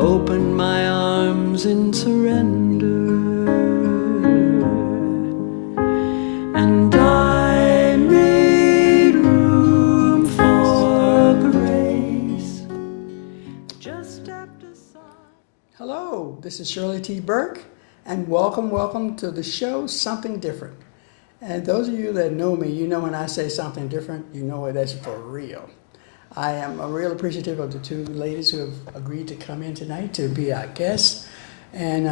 open my arms in surrender, and I made room for grace just after sun. Hello, this is ShirleyT Burke, and welcome to the show Something Different. And those of you that know me, you know when I say something different, you know that's for real. I am real appreciative of the two ladies who have agreed to come in tonight to be our guests. And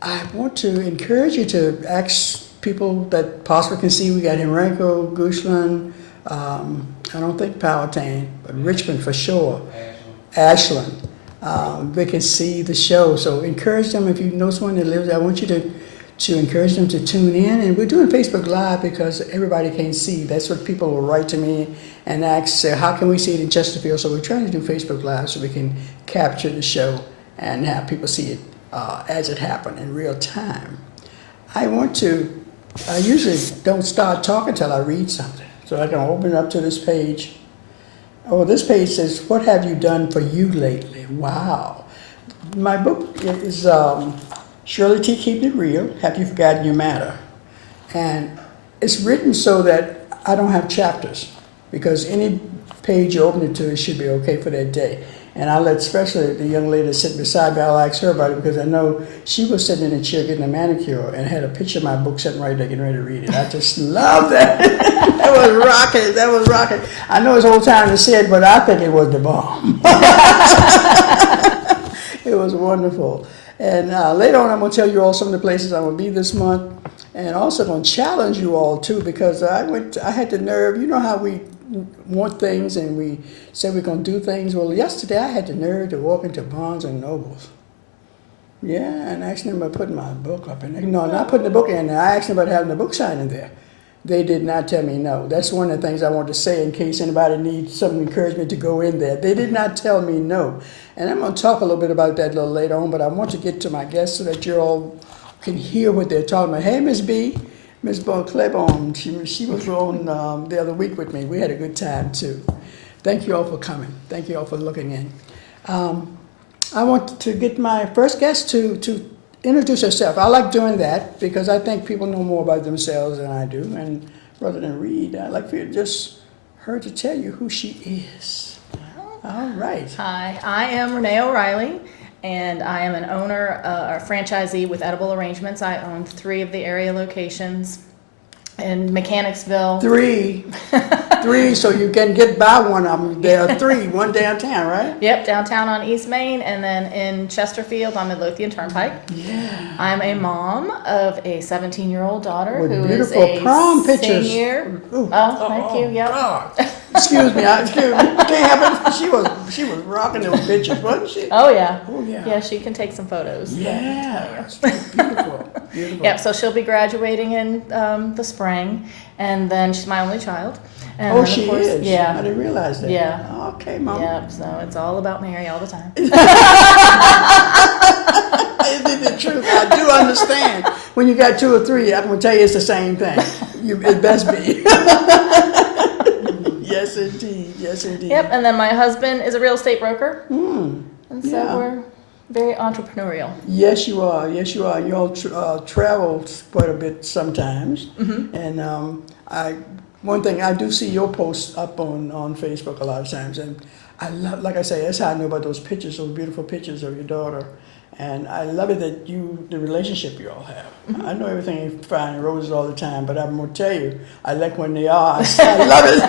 I want to encourage you to ask people that possibly can see. We got Henrico, Goochland, I don't think Powhatan, but Richmond for sure. Ashland. They can see the show. So encourage them. If you know someone that lives there, I want you to encourage them to tune in. And we're doing Facebook Live because everybody can't see. That's what people will write to me and ask, how can we see it in Chesterfield? So we're trying to do Facebook Live so we can capture the show and have people see it as it happened in real time. I usually don't start talking until I read something. So I can open it up to this page. Oh, this page says, what have you done for you lately? Wow. My book is ShirleyT, Keeping It Real, Have You Forgotten Your Matter? And it's written so that I don't have chapters, because any page you open it to, it should be okay for that day. And I'll let, especially the young lady that's sitting beside me, I'll ask her about it, because I know she was sitting in a chair getting a manicure and had a picture of my book sitting right there getting ready to read it. I just love that. That was rocking. I know it's old time to say it, but I think it was the bomb. It was wonderful. And later on, I'm going to tell you all some of the places I'm going to be this month, and also going to challenge you all too, because I had the nerve. You know how we want things and we say we're going to do things. Well, yesterday I had the nerve to walk into Barnes and Nobles. Yeah, and asked them about putting my book up in there. No, not putting the book in there. I asked them about having the book signed in there. They did not tell me no. That's one of the things I want to say in case anybody needs some encouragement to go in there. They did not tell me no. And I'm going to talk a little bit about that a little later on, but I want to get to my guests so that you all can hear what they're talking about. Hey, Miss B, Miss Claiborne, she was on the other week with me. We had a good time too. Thank you all for coming. Thank you all for looking in. I want to get my first guest to introduce herself. I like doing that because I think people know more about themselves than I do. And rather than read, I'd like for you to just her to tell you who she is. All right. Hi, I am Renee O'Reilly, and I am an owner or franchisee with Edible Arrangements. I own 3 of the area locations in Mechanicsville. 3, so you can get by one of them. There are 3, one downtown, right? Yep, downtown on East Main, and then in Chesterfield on Midlothian Turnpike. Yeah. I'm a mom of a 17-year-old daughter With who beautiful is a prom pictures. senior. Ooh. Thank you. Yep. God. Excuse me. Can't help it. She was rocking those pictures, wasn't she? Oh yeah. Oh yeah. Yeah, she can take some photos. Yeah. Beautiful. Beautiful. Yep, so she'll be graduating in the spring, and then she's my only child. And Oh, then, of she course, is? Yeah. I didn't realize that. Yeah. Okay, Mom. Yep, so it's all about Mary all the time. Isn't it the truth? I do understand. When you got 2 or 3, I'm going to tell you it's the same thing. It best be. Yes, indeed. Yes, indeed. Yep, and then my husband is a real estate broker, Mm. and so Yeah. we're very entrepreneurial. Yes, you are. Yes, you are. You all travel quite a bit sometimes. Mm-hmm. And one thing, I do see your posts up on Facebook a lot of times. And I love, like I say, that's how I know about those pictures, those beautiful pictures of your daughter. And I love it that the relationship you all have. Mm-hmm. I know everything ain't fine and roses all the time, but I'm going to tell you, I like when they are. I love it.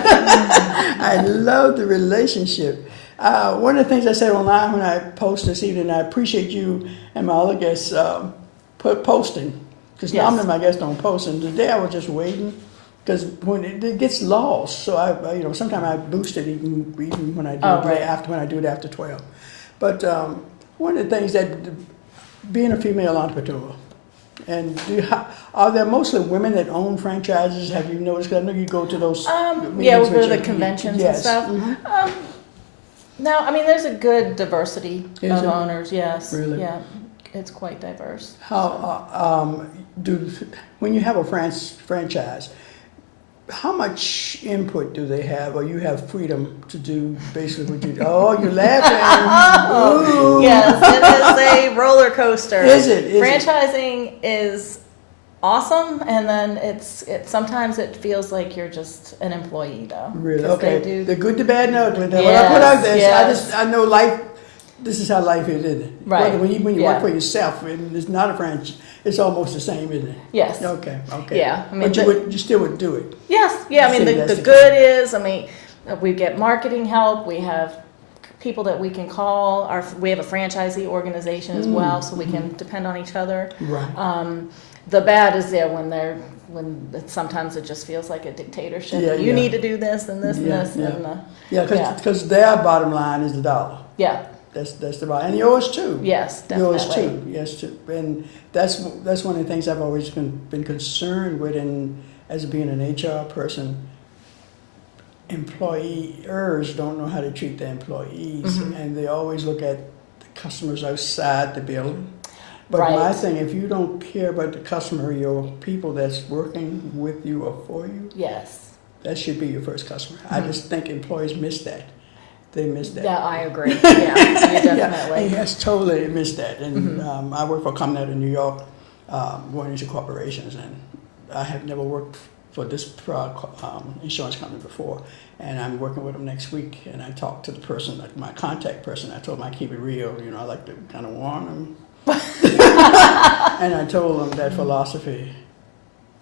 I love the relationship. One of the things I said online when I post this evening, I appreciate you and my other guests posting. Because Yes. normally my guests don't post. And today I was just waiting because when it gets lost. So I sometimes I boost it even when I do it after 12. But one of the things that being a female entrepreneur, and are there mostly women that own franchises? Have you noticed? 'Cause I know you go to those. Yeah, we go to the conventions yes. and stuff. Mm-hmm. No, I mean there's a good diversity Is of there? owners. Yes, Really? yeah, it's quite diverse. How when you have a franchise? How much input do they have, or you have freedom to do basically what you do? Oh, you're laughing. Ooh. Yes, it is a roller coaster. Is it? Is it? Franchising is awesome, and then sometimes it feels like you're just an employee, though. Really? 'Cause Okay. they do- The good, the bad, and ugly. When I Yes, put out this, yes. I know life. This is how life is, isn't it? Right. When you Yeah. work for yourself, and it's not a franchise, it's almost the same, isn't it? Yes. Okay. Okay. Yeah, I mean, but you still would do it. Yes, yeah, I mean, See, the that's the good is, I mean, we get marketing help, we have people that we can call, we have a franchisee organization as well, so we can depend on each other. Right. The bad is sometimes it just feels like a dictatorship. Yeah, You yeah. need to do this and this and Yeah, this yeah. and Yeah, because their bottom line is the dollar. yeah, That's the bottom, and yours too. yes, definitely. Yours too. Yes too. And that's one of the things I've always been concerned with, and as being an HR person. Employers don't know how to treat their employees, and they always look at the customers outside the building. But my Right. thing, if you don't care about the customer, your people that's working with you or for you, Yes, that should be your first customer. I just think employees miss that. They miss that. yeah, I agree. Yeah, you definitely. Yeah, yes, totally missed that. And I work for a company out in New York, going into corporations, and I have never worked for this insurance company before. And I'm working with them next week, and I talked to the person, like my contact person. I told him I keep it real, I like to kind of warn them. And I told him that philosophy,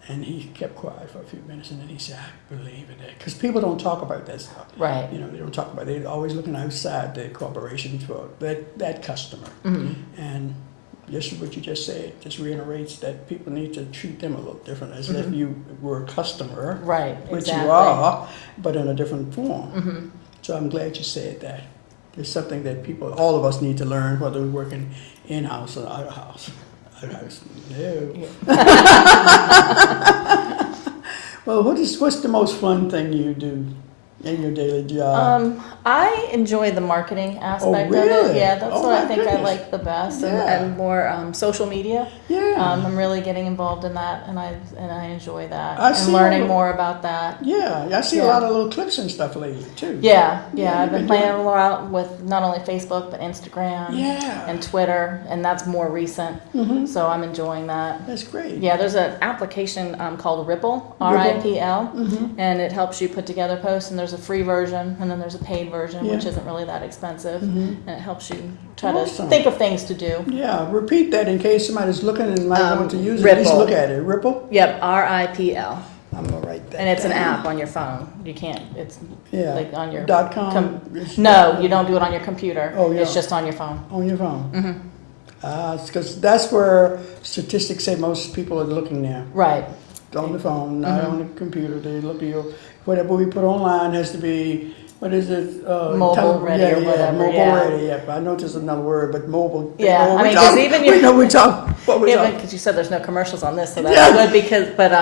and he kept quiet for a few minutes, and then he said, I believe in that. Because people don't talk about that stuff. Right. They don't talk about it. They're always looking outside the corporation for that customer. And just what you just said just reiterates that people need to treat them a little different, as if you were a customer. Right, Which exactly. you are, but in a different form. So I'm glad you said that. It's something that all of us need to learn, whether we're working in-house or out-of-house. Out-of-house, no. Well, what's the most fun thing you do in your daily job? I enjoy the marketing aspect of really? it. Yeah, that's Oh, what I my think I goodness. like the best, Yeah. and more social media. Yeah. I'm really getting involved in that, and I enjoy that, I and see learning all- more about that. Yeah, I see a Yeah. lot of little clips and stuff lately, too. Yeah, Yeah, I've you've been been playing doing- a lot with not only Facebook but Instagram Yeah. and Twitter, and that's more recent. So I'm enjoying that. That's great. Yeah, there's an application called Ripple, RIPL, and it helps you put together posts. And there's a free version, and then there's a paid version, which Yeah. isn't really that expensive, and it helps you try to Awesome. think of things to do. Yeah, repeat that in case somebody's looking and might want to use it. At least Ripple. look at it. Ripple? Yep, RIPL, I'm going to write that and it's an down. app on your phone. You can't. It's Yeah. like on your .com? It's No, you don't do it on your computer. Oh, yeah. It's just on your phone. On your phone? Because that's where statistics say most people are looking now. Right. On the phone, not on the computer. They look at you. Whatever we put online has to be, what is it? Mobile ready or whatever, Mobile yeah. ready, yeah. I know there's another word, but mobile. they Yeah, know what I we mean, 'cause talk- even we you- know we talk. What we talk. Because you said there's no commercials on this, so that's Yeah. good. But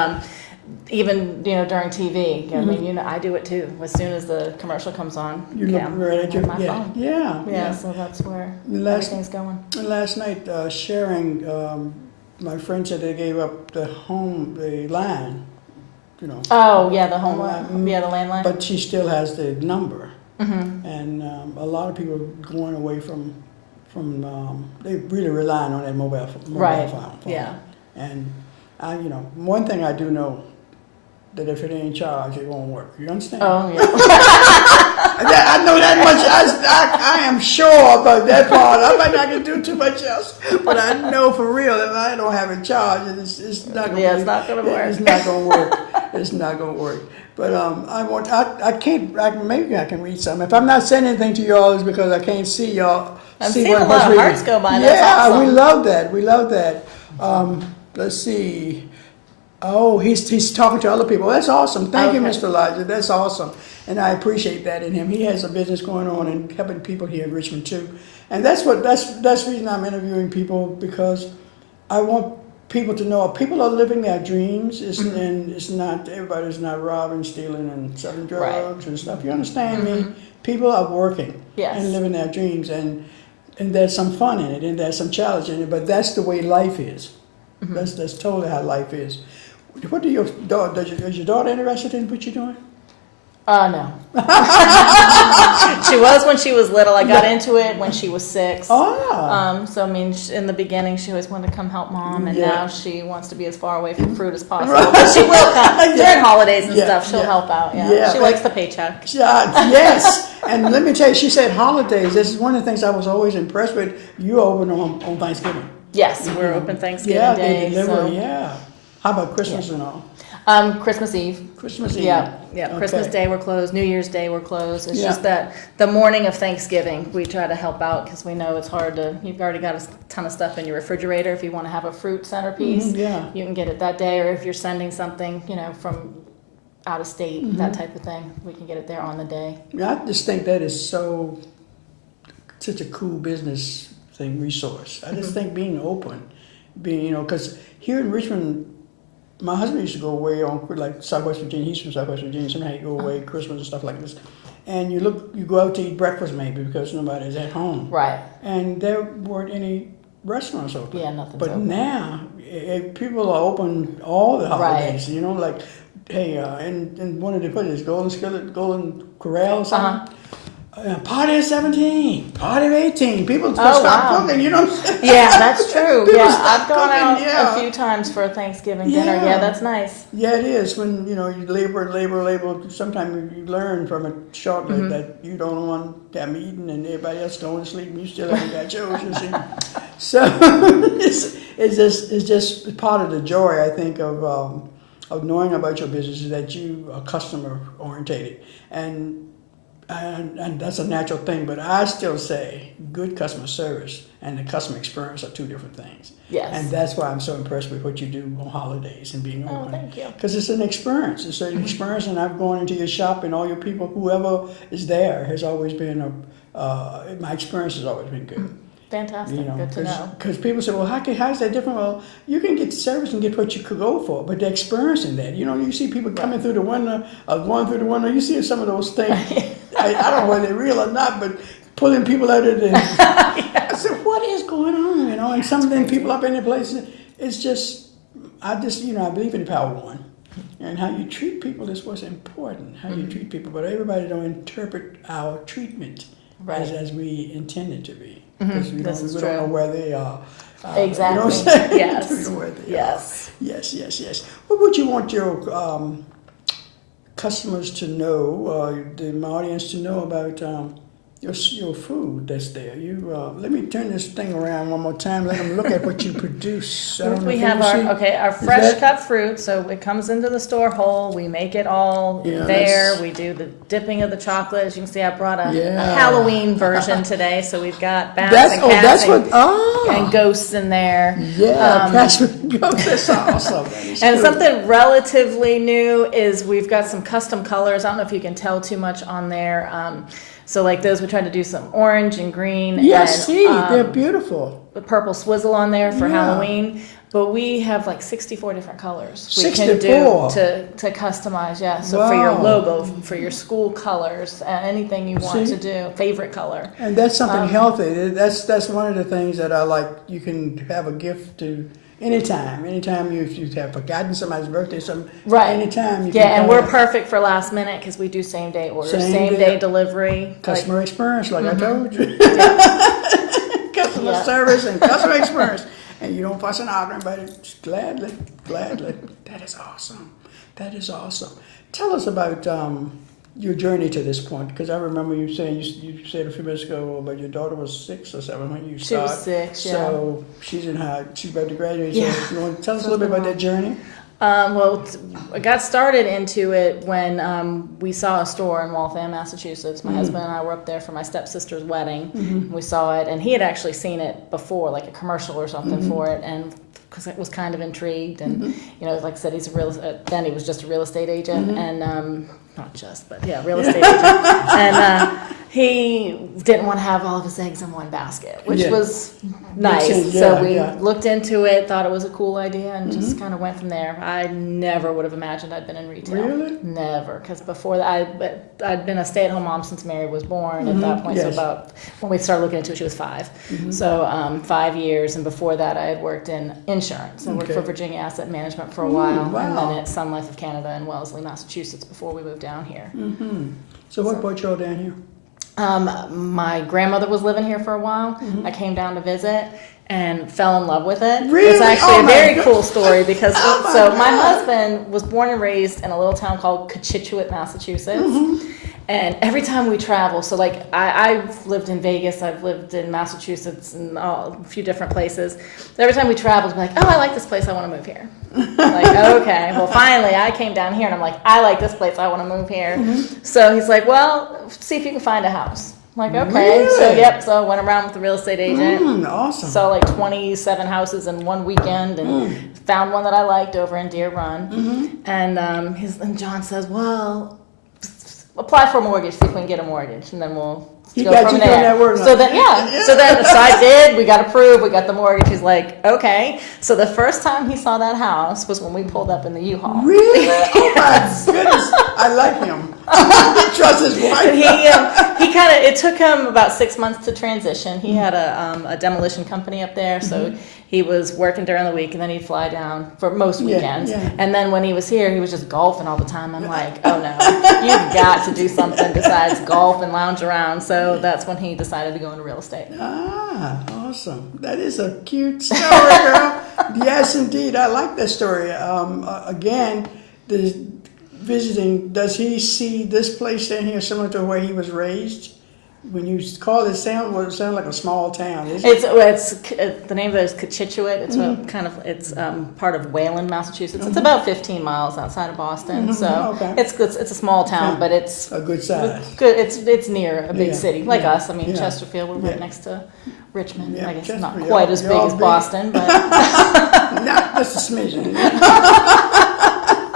even during TV, I mean, I do it too. As soon as the commercial comes on, You look I'm right at your on my phone. Yeah. So that's where Last- everything's going. And last night, sharing, my friend said they gave up the line, Oh yeah, the home Landline. line. Yeah, the landline. but she still has the number. And a lot of people are going away from they really relying on that mobile Right. phone. Yeah. And one thing I do know, that if it ain't charged, it won't work. You understand? Oh yeah. I know that much. I am sure about that part. I might not can do too much else, but I know for real if I don't have it charged, it's not gonna. Yeah, it's not gonna work. It's not gonna work. It's not gonna work. But I can't. Maybe I can read something. If I'm not saying anything to y'all, it's because I can't see y'all. I'm see seeing what a lot what's of reading. hearts go by. Yeah, That's awesome. we love that. We love that. Let's see. Oh, he's talking to other people. That's awesome. Thank you, Okay. Mr. Elijah. That's awesome. And I appreciate that in him. He has a business going on and helping people here in Richmond too. And that's the reason I'm interviewing people, because I want people to know people are living their dreams. And it's not, everybody's not robbing, stealing, and selling drugs and stuff. You understand me? People are working Yes. and living their dreams, and there's some fun in it, and there's some challenge in it. But that's the way life is. That's totally how life is. What do your daughter? Is your daughter interested in what you're doing? No. She was when she was little. I got into it when she was 6. So I mean, in the beginning, she always wanted to come help mom, and now she wants to be as far away from fruit as possible. But she will come during holidays and stuff. She'll help out. Yeah. She likes the paycheck. Yes, and let me tell you, she said holidays. This is one of the things I was always impressed with. You open on Thanksgiving. Yes, we're open Thanksgiving Day. They deliver. Yeah. How about Christmas and all? Christmas Eve. Christmas Eve. Yeah. Okay. Christmas Day we're closed. New Year's Day we're closed. It's just that the morning of Thanksgiving we try to help out because we know it's hard to. You've already got a ton of stuff in your refrigerator. If you want to have a fruit centerpiece, you can get it that day. Or if you're sending something, from out of state, that type of thing, we can get it there on the day. I just think that is such a cool business resource. I just think being open, because here in Richmond. My husband used to go away on like Southwest Virginia. He's from Southwest Virginia. Sometimes he'd go away Christmas and stuff like this. And you go out to eat breakfast maybe because nobody's at home. Right. And there weren't any restaurants open. Yeah, nothing's But open. now people are open all the holidays. Like hey, in one of the places, Golden Corral or something. Party of 17, party of 18. People stop cooking, Yeah, that's true. I've gone out cooking, a few times for a Thanksgiving dinner. Yeah, that's nice. Yeah, it is. When, you labor. Sometimes you learn from it shortly that you don't want them eating and everybody else going to sleep and you still haven't got yours, you see. So it's just part of the joy, I think, of knowing about your business is that you are customer orientated. And that's a natural thing, but I still say good customer service and the customer experience are two different things. Yes. And that's why I'm so impressed with what you do on holidays and being open. Oh, thank you. Because it's an experience. It's an experience, and I've gone into your shop and all your people, whoever is there, has always been my experience has always been good. Fantastic. Good to know. Because people say, well, how is that different? Well, you can get service and get what you could go for, but the experience in that, you see people coming through the window, going through the window. You see some of those things. I don't know whether they're real or not, but pulling people out of the. I said, what is going on? And some of them people up in their places. It's just, I believe in the power of one. And how you treat people is what's important. How you treat people, but everybody don't interpret our treatment as we intend it to be. Because we don't know where they are. Exactly. Yes. We don't know where they yes. are. Yes. What would you want your customers to know, the audience to know about your food that's there? Let me turn this thing around one more time. Let them look at what you produce. We have our fresh cut fruit. So it comes into the store whole. We make it all there. We do the dipping of the chocolate. As you can see, I brought a Halloween version today. So we've got bats and cats and ghosts in there. Yeah, cats and ghosts. That's awesome. And something relatively new is we've got some custom colors. I don't know if you can tell too much on there. So like those, we tried to do some orange and green. Yes, and, they're beautiful. The purple swizzle on there for Halloween. But we have like 64 different colors we can do to customize. Yeah, so for your logo, for your school colors, anything you want to do, favorite color. And that's something healthy. That's one of the things that I like. You can have a gift to. Anytime you have forgotten somebody's birthday, anytime you can. Yeah, and we're perfect for last minute because we do same day orders, same day delivery. Customer experience, like I told you. Customer service and customer experience. And you don't fuss and argue about it. Gladly. That is awesome. Tell us about your journey to this point, because I remember you saying you said a few minutes ago about your daughter was 6 or 7 when you started. She was 6, yeah. So she's about to graduate. Yeah. So you want to tell us a little bit about that journey? Well, I got started into it when we saw a store in Waltham, Massachusetts. My husband and I were up there for my stepsister's wedding. We saw it, and he had actually seen it before, like a commercial or something for it, and because I was kind of intrigued. And like I said, then he was just a real estate agent, and not just, but real estate agent. And he didn't want to have all of his eggs in one basket, which Yeah. was nice. sense, So yeah, we yeah. looked into it, thought it was a cool idea, and just kind of went from there. I never would have imagined I'd been in retail. Really? Never, because before that, I'd been a stay-at-home mom since Mary was born. At that point, so Yes. about when we started looking into it, she was 5. So 5 years, and before that, I had worked in insurance. I worked Okay. for Virginia Asset Management for a while, and wow. then at Sun Life of Canada in Wellesley, Massachusetts, before we moved down here. So what brought y'all down here? My grandmother was living here for a while. I came down to visit and fell in love with it. Really? It's actually Oh a my very God. cool story because Oh my so God. my husband was born and raised in a little town called Cochituate, Massachusetts. And every time we travel, so like I've lived in Vegas, I've lived in Massachusetts and a few different places. So every time we travel, we'd be like, oh, I like this place, I want to move here. Like, okay. Well, finally, I came down here and I'm like, I like this place, I want to move here. So he's like, well, see if you can find a house. I'm like, okay. So, Really? yep. So I went around with the real estate agent. Awesome. Saw like 27 houses in one weekend and found one that I liked over in Deer Run. And and John says, well, apply for a mortgage, see if we can get a mortgage, and then we'll He go got from you there. doing that work, So huh? then, yeah. So I did. We got approved. We got the mortgage. He's like, okay. So the first time he saw that house was when we pulled up in the U-Haul. Really? Oh my goodness! I like him. He trusts his wife. He kind of. It took him about 6 months to transition. He had a demolition company up there, so he was working during the week, and then he'd fly down for most weekends. yeah. And then when he was here, he was just golfing all the time. I'm like, oh no, you've got to do something besides golf and lounge around. So that's when he decided to go into real estate. Ah, awesome. That is a cute story, girl. Yes, indeed. I like that story. Again, visiting, does he see this place down here similar to where he was raised? When you call it sound like a small town, isn't it? It's the name of it is Cochituate. It's it's part of Wayland, Massachusetts. It's about 15 miles outside of Boston. So Okay. it's a small town, but it's A good size. good. It's near a big Yeah, city like yeah, us. I mean, yeah. Chesterfield. We're right Yeah. next to Richmond. Yeah, I guess Chesterfield, not quite as big y'all as big. Boston, but Not just a smidgen.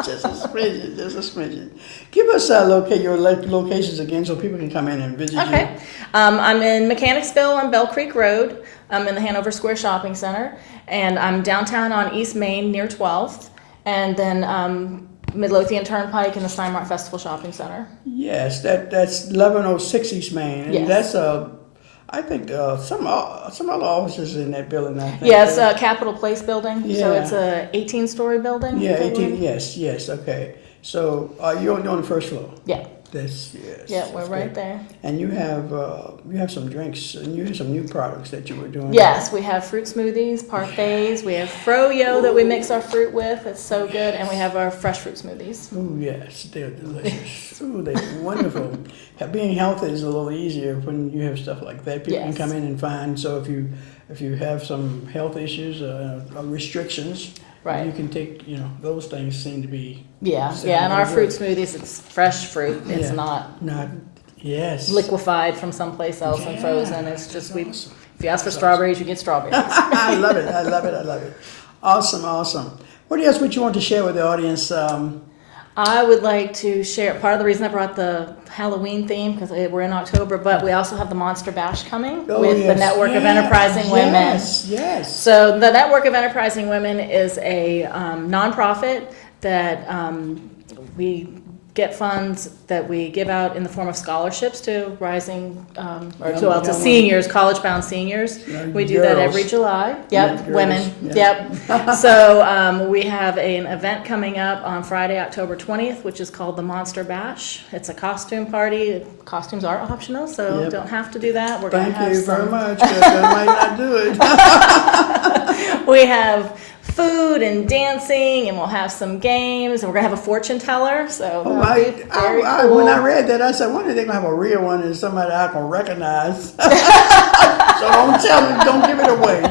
Just a smidgen. Just a smidgen. Give us your locations again so people can come in and visit okay. you. I'm in Mechanicsville on Bell Creek Road. I'm in the Hanover Square Shopping Center, and I'm downtown on East Main near 12th, and then Midlothian Turnpike in the Steinmart Festival Shopping Center. Yes, that's 1106 East Main, and Yes. that's I think some other offices in that building. I think. Yeah, it's a Capitol Place building, so Yeah. it's a 18-story building. Yeah, I believe. 18. Yes. Okay. So you're on the first floor. Yeah, Yes. yeah, we're that's right good. there. And you have some drinks, and you have some new products that you were doing. Yes, we have fruit smoothies, parfaits. We have froyo that we mix our fruit with. It's so good, and we have our fresh fruit smoothies. Oh yes, they're delicious. Oh, they're wonderful. Being healthy is a little easier when you have stuff like that. People can Yes. come in and find. So if you have some health issues or restrictions, Right. you can take. Those things seem to be Yeah, sound yeah, and our very fruit good. smoothies, it's fresh fruit. It's Yeah. not Not yes. liquefied from someplace else and Yeah, frozen. It's just that's awesome. if you ask for strawberries, you get strawberries. I love it. I love it. I love it. Awesome. What else would you want to share with the audience? I would like to share part of the reason I brought the Halloween theme because we're in October, but we also have the Monster Bash coming with the Network of Enterprising Women. Yes. So the Network of Enterprising Women is a nonprofit that we get funds that we give out in the form of scholarships to rising to seniors, college-bound seniors. We do that every July. Yep, Yeah, girls. women. Yeah. Yep. So we have an event coming up on Friday, October 20th, which is called the Monster Bash. It's a costume party. Costumes are optional, so Yep. don't have to do that. We're gonna Thank have you some very much. 'Cause I might not do it. We have food and dancing, and we'll have some games, and we're gonna have a fortune teller. So that'll be very cool. When I read that, I said, "Wonder if they're gonna have a real one and somebody I can recognize." So don't tell me, don't give it away,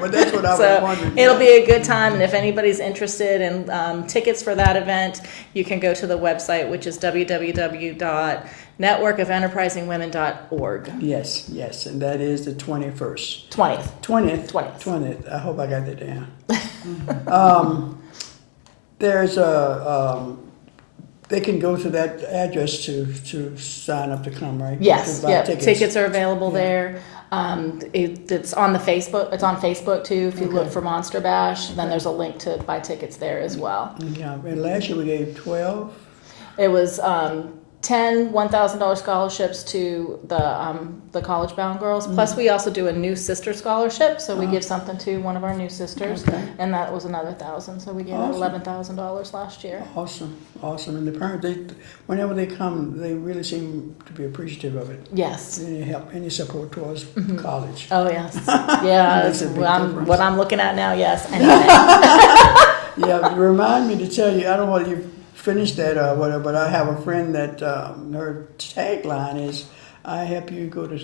But that's what I was So wondering. it'll be a good time, and if anybody's interested in tickets for that event, you can go to the website, which is www.networkofenterprisingwomen.org. Yes, and that is the 21st. 20th. 20th. I hope I got that down. There's they can go to that address to sign up to come, right? Yes, To buy yeah, tickets. tickets are available Yeah. there. It's on the Facebook. It's on Facebook too. If you look Okay. for Monster Bash, then there's a link to buy tickets there as well. Yeah, and last year we gave 12. It was 10 $1,000 scholarships to the college-bound girls. Plus, we also do a new sister scholarship, so we give something to one of our new sisters, Okay. and that was another $1,000. So we gave Awesome. $11,000 last year. Awesome, awesome. And the parents, whenever they come, they really seem to be appreciative of it. Yes. Any help, any support towards college. Oh yes. Yeah. Makes a big difference. What I'm looking at now. Yes. Anything. Yeah, remind me to tell you, I don't know whether you finished that or whatever, but I have a friend that her tagline is, I help you go to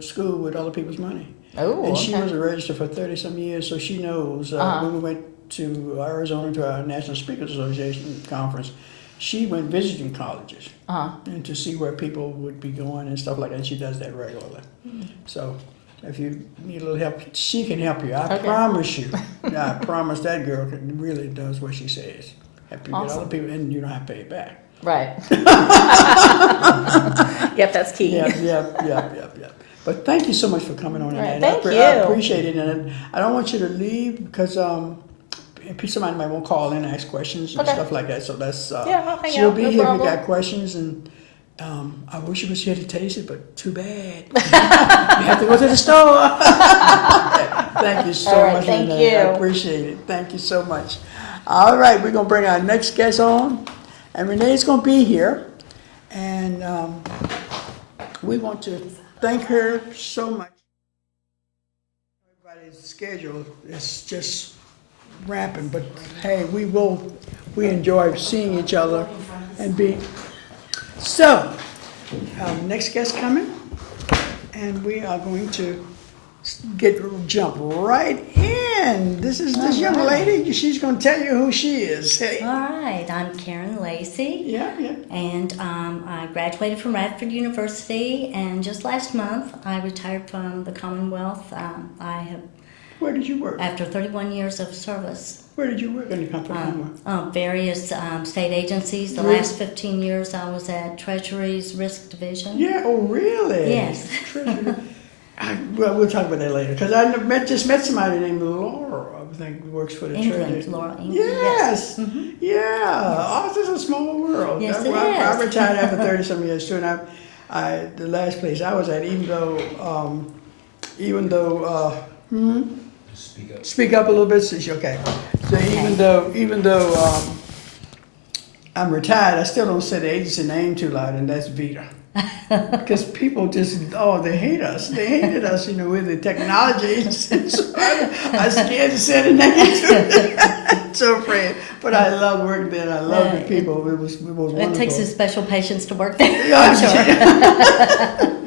school with other people's money. Oh. And she Okay. was a register for 30 some years, so she knows. When we went to Arizona to our National Speakers Association conference, she went visiting colleges and to see where people would be going and stuff like that. And she does that regularly. So if you need a little help, she can help you. I promise you. I promise that girl really does what she says. Help you get Awesome. other people, and you don't have to pay it back. Right. Yep, that's key. Yeah. But thank you so much for coming on Right, tonight. thank I you. appreciate it, and I don't want you to leave because somebody might want to call in and ask questions and Okay. stuff like that. So that's Yeah, I'll hang she'll out, be no here if problem. you got questions. And I wish you was here to taste it, but too bad. You have to go to the store. Thank you so All right, much, thank Renee. I you. appreciate it. Thank you so much. All right, we're gonna bring our next guest on, and Renee's gonna be here, and we want to thank her so much. Everybody's schedule is just rampant, but hey, we enjoy seeing each other and being. So, next guest coming, and we are going to jump right in. This is this young lady. She's going to tell you who she is. Hey. All right, I'm Karen Lacey, Yeah. and I graduated from Radford University, and just last month I retired from the Commonwealth. I have, Where did you work? after 31 years of service, Where did you work in the company? various state agencies. The Really? last 15 years I was at Treasury's Risk Division. Yeah. Oh, really? Yes. Treasury. Well, we'll talk about that later. Because I just met somebody named Laura. I think works for the England, Treasury. Laura England. Yes. Mhm. Yeah. Oh, this is a small world. Yes, it I is. retired after 30 some years too, and the last place I was at, even though speak up a little bit. Okay. So even though I'm retired, I still don't say the agency name too loud, and that's Vita. Because people just, they hate us. They hated us, with the technology. So I'm scared to say the name. So afraid. But I love working there, and I love the people. It was wonderful. It takes a special patience to work there. Yeah, I'm sure.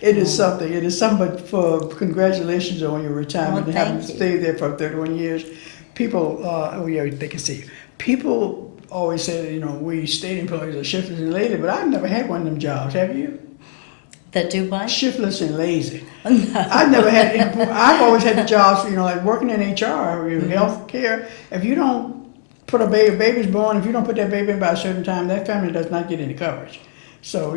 It is something. It is something. But for congratulations on your retirement and having thank you. stayed there for 31 years. People, they can see. People always say, we state employees are shiftless and lazy, but I've never had one of them jobs. Have you? That do what? Shiftless and lazy. I've never had. I've always had the jobs, like working in HR, health care. If you don't put baby's born, if you don't put that baby in by a certain time, that family does not get any coverage. So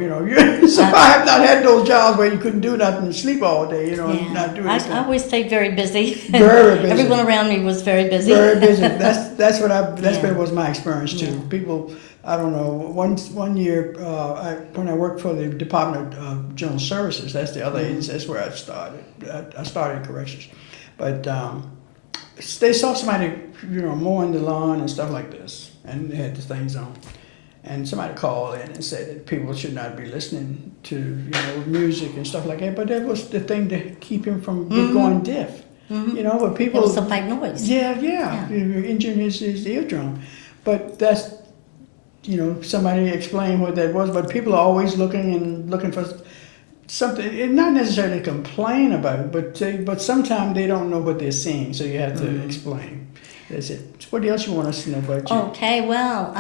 so I have not had those jobs where you couldn't do nothing and sleep all day, and not do anything. I always stayed very busy. Very busy. Everyone around me was very busy. Very busy. That's what was my experience too. Yeah. People, I don't know. One year, when I worked for the Department of General Services, that's the other agency. That's where I started. I started in corrections, but they saw somebody, mowing the lawn and stuff like this, and they had the things on. And somebody called in and said that people should not be listening to music and stuff like that. But that was the thing to keep him from going deaf. Mm-hmm. But people. It was some white noise. Yeah. You're injuring his eardrum. But that's, somebody explained what that was. But people are always looking for something, and not necessarily complain about it, but sometimes they don't know what they're seeing, so you have to explain. That's it. So what else you want us to know about you? Okay, well,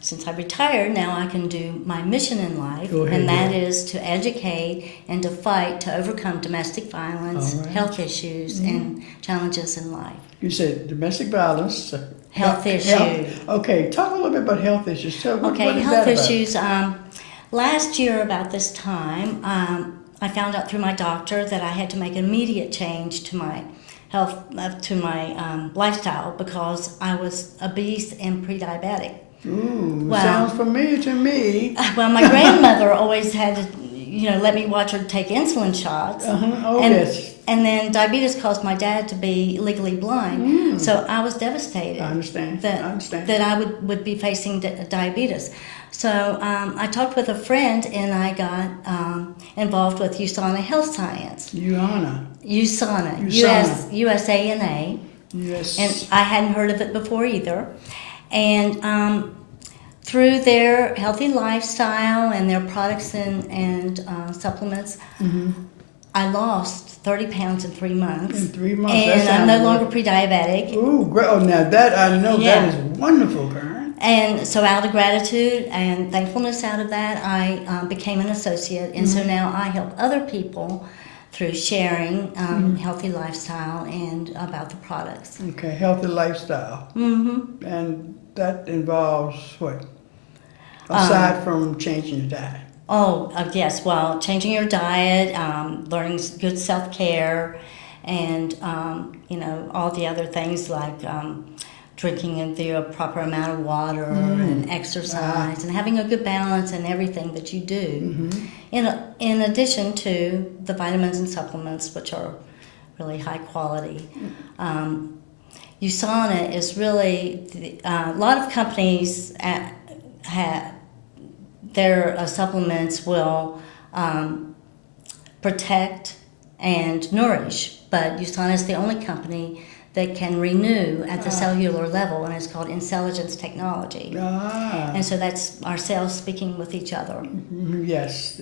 since I retired, now I can do my mission in life, Go ahead, and that yeah. is to educate and to fight to overcome domestic violence, All right. health issues, and challenges in life. You said domestic violence, health issue. Okay, talk a little bit about health issues. So what is Health that about? issues. Last year about this time, I found out through my doctor that I had to make an immediate change to my health, to my lifestyle, because I was obese and pre-diabetic. Ooh, Well- sounds familiar to me. Well, my grandmother always had to, let me watch her take insulin shots. Oh, and, yes. And then diabetes caused my dad to be legally blind. So I was devastated. I understand. That I would be facing diabetes. So I talked with a friend, and I got involved with USANA Health Science. USANA. USANA. Yes. And I hadn't heard of it before either. And through their healthy lifestyle and their products and supplements, I lost 30 pounds in 3 months. In 3 months. And I'm no longer pre-diabetic. Ooh, great. Oh, now that I know Yeah. that is wonderful, Karen. And so out of gratitude and thankfulness out of that, I became an associate. And so now I help other people through sharing healthy lifestyle and about the products. Okay, healthy lifestyle. Mm-hmm. And that involves what? Aside from changing your diet. Yes. Well, changing your diet, learning good self-care, and, all the other things like drinking the proper amount of water and exercise and having a good balance in everything that you do. In addition to the vitamins and supplements, which are really high quality. USANA is really, a lot of companies have their supplements will protect and nourish, but USANA is the only company that can renew at the cellular level, and it's called intelligence technology. And so that's our cells speaking with each other. Yes.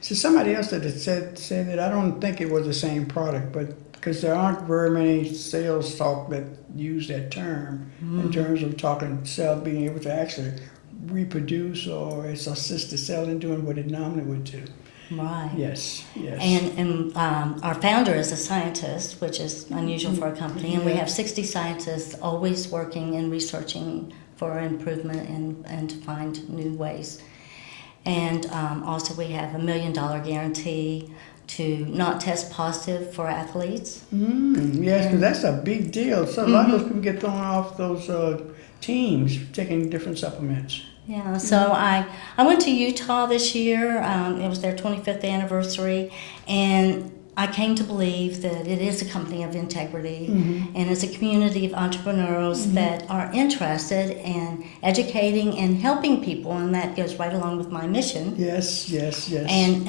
So somebody else that had said that I don't think it was the same product, but because there aren't very many sales talk that use that term in terms of talking cell being able to actually reproduce or assist the cell in doing what it normally would do. Right. Yes. And our founder is a scientist, which is unusual for a company, and we have 60 scientists always working and researching for improvement and to find new ways. And also we have $1 million guarantee to not test positive for athletes. Yes, because that's a big deal. So a lot of those people get thrown off those teams taking different supplements. Yeah, so I went to Utah this year. It was their 25th anniversary, and I came to believe that it is a company of integrity, and it's a community of entrepreneurs that are interested in educating and helping people, and that goes right along with my mission. Yes. And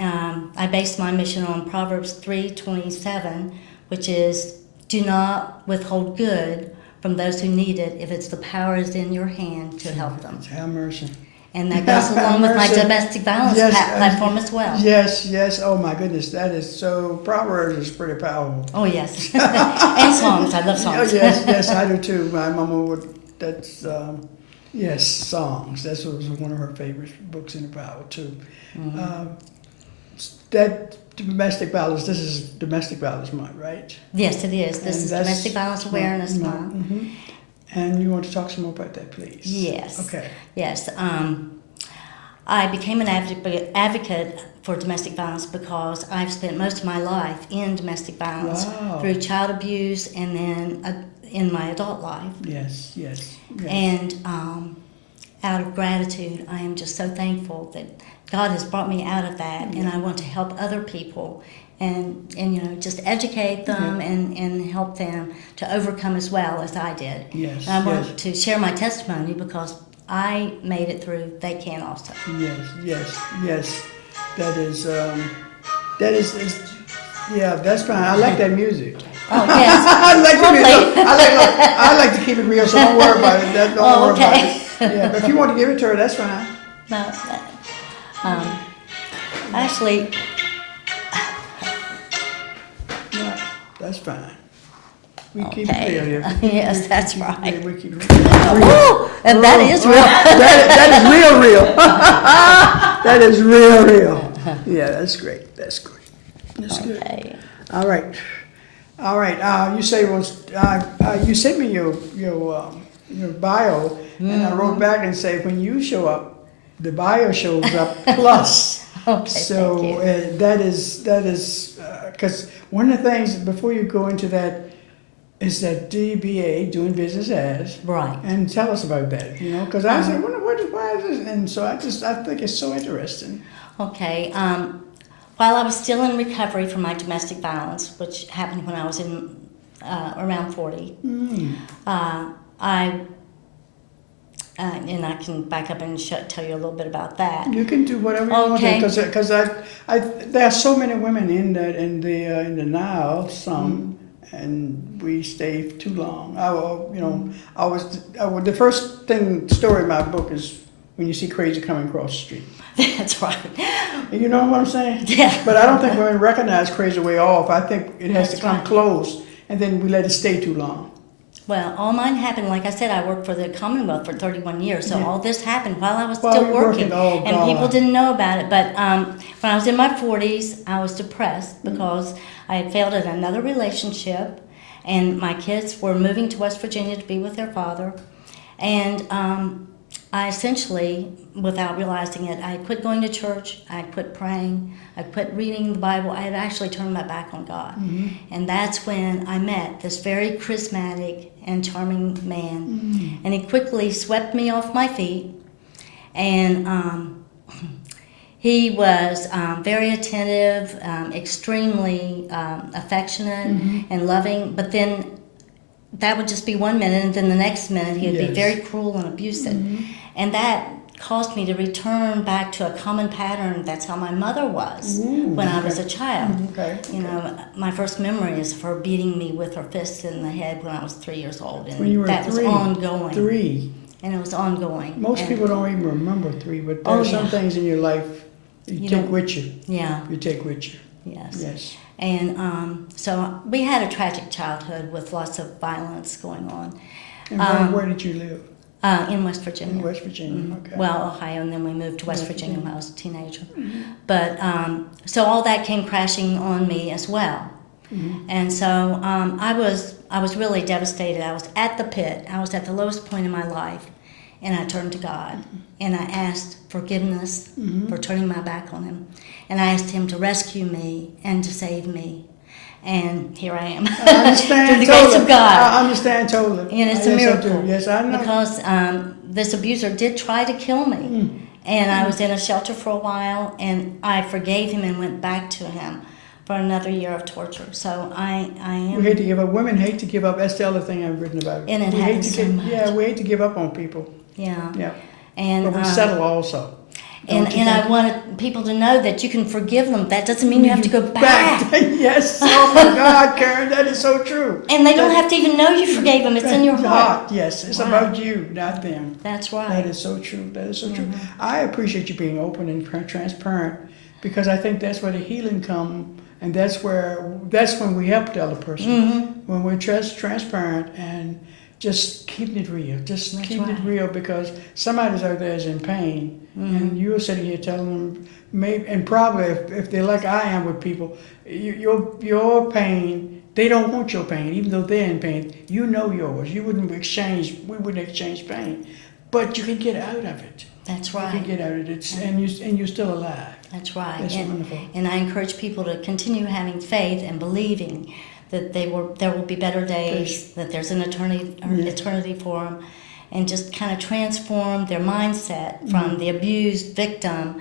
I based my mission on Proverbs 3:27, which is, "Do not withhold good from those who need it if it's the power is in your hand to help them." Have mercy. And that goes along with my domestic violence platform as well. Yes. Oh my goodness, that is so. Proverbs is pretty powerful. Oh yes, and songs. I love songs. Yes, I do too. My mama would. That's songs. That was one of her favorite books in the Bible too. That domestic violence. This is Domestic Violence Month, right? Yes, it is. This is Domestic Violence Awareness Month. And you want to talk some more about that, please? Yes. Okay. Yes. I became an advocate for domestic violence because I've spent most of my life in domestic violence through child abuse and then in my adult life. Yes. And out of gratitude, I am just so thankful that God has brought me out of that, and I want to help other people and just educate them and help them to overcome as well as I did. Yes. And I want to share my testimony because I made it through. They can also. Yes. That is that's fine. I like that music. Oh yes. I like the Lovely. music. I like to keep it real, so don't worry about it. Don't worry about it. Yeah, but if you want to give it to her, that's fine. No, actually, Yeah, that's fine. We keep it real here. Yes, that's right. We keep it Woo! And that is real. That is real. That is real. Yeah, that's great. That's good. Okay. All right. All right. You say you sent me your bio, and I wrote back and say when you show up, the bio shows up plus. Okay, So thank you. that is because one of the things before you go into that is that DBA, doing business as. Right. And tell us about that. Because I said, why is this? And so I think it's so interesting. Okay. While I was still in recovery from my domestic violence, which happened when I was in around 40, and I can back up and tell you a little bit about that. You can do whatever you want to, because there are so many women in the Nile, some, and we stay too long. The first story in my book is when you see crazy coming across the street. That's right. You know what I'm saying? Yeah. But I don't think women recognize crazy way off. I think it has That's to come right. close, and then we let it stay too long. Well, all mine happened, like I said, I worked for the Commonwealth for 31 years, so Yeah. all this happened while I was While still you were working. working, oh, and God. people didn't know about it. But when I was in my 40s, I was depressed because I had failed in another relationship, and my kids were moving to West Virginia to be with their father. And I essentially, without realizing it, I had quit going to church, I had quit praying, I quit reading the Bible. I had actually turned my back on God. And that's when I met this very charismatic and charming man. And he quickly swept me off my feet. And he was very attentive, extremely affectionate and loving. But then that would just be 1 minute, and then the next minute he would be Yes. very cruel and abusive. And that caused me to return back to a common pattern. That's how my mother was when I was a child. Okay. My first memory is of her beating me with her fist in the head when I was 3 years old. And When you were that three. was ongoing. 3. And it was ongoing. Most And- people don't even remember 3, but there are some things in your life you You take don't- with you. Yeah, You take with you. yes. Yes. And so we had a tragic childhood with lots of violence going on And where did you live? in West Virginia. In West Virginia. Okay. Well, Ohio, and then we moved to West West Virginia Virginia. when I was a teenager. But so all that came crashing on me as well. And so I was really devastated. I was at the pit. I was at the lowest point in my life, and I turned to God and I asked forgiveness for turning my back on Him, and I asked Him to rescue me and to save me. And here I am. I understand Through the totally. grace of God. I understand totally. And it's a Yes, miracle. I do. Yes, I know. Because this abuser did try to kill me. And I was in a shelter for a while, and I forgave him and went back to him for another year of torture. So I am... We hate to give up. Women hate to give up. That's the other thing I've written about. And it we hate happens to so give, much. Yeah, we hate to give up on people. Yeah. Yeah. And, But we settle also. And Don't you I think? wanted people to know that you can forgive them. That doesn't mean you have to go back. Yes. Oh my God, Karen, that is so true. And they don't have to even know you forgave them. It's in your heart. Yes, it's Wow. about you, not them. That's right. That is so true. That is so true. I appreciate you being open and transparent, because I think that's where the healing comes, and that's when we help the other person. When we're transparent and just keeping it real, just That's keeping it right. real, because somebody's out there is in pain, and you're sitting here telling them, maybe, and probably if they're like I am with people, your pain. They don't want your pain, even though they're in pain. You know yours. We wouldn't exchange pain, but you can get out of it. That's You right. can get out of it, and you're still alive. That's right. That's wonderful. And I encourage people to continue having faith and believing that there will be better days, that there's an eternity for them, and just kind of transform their mindset from the abused victim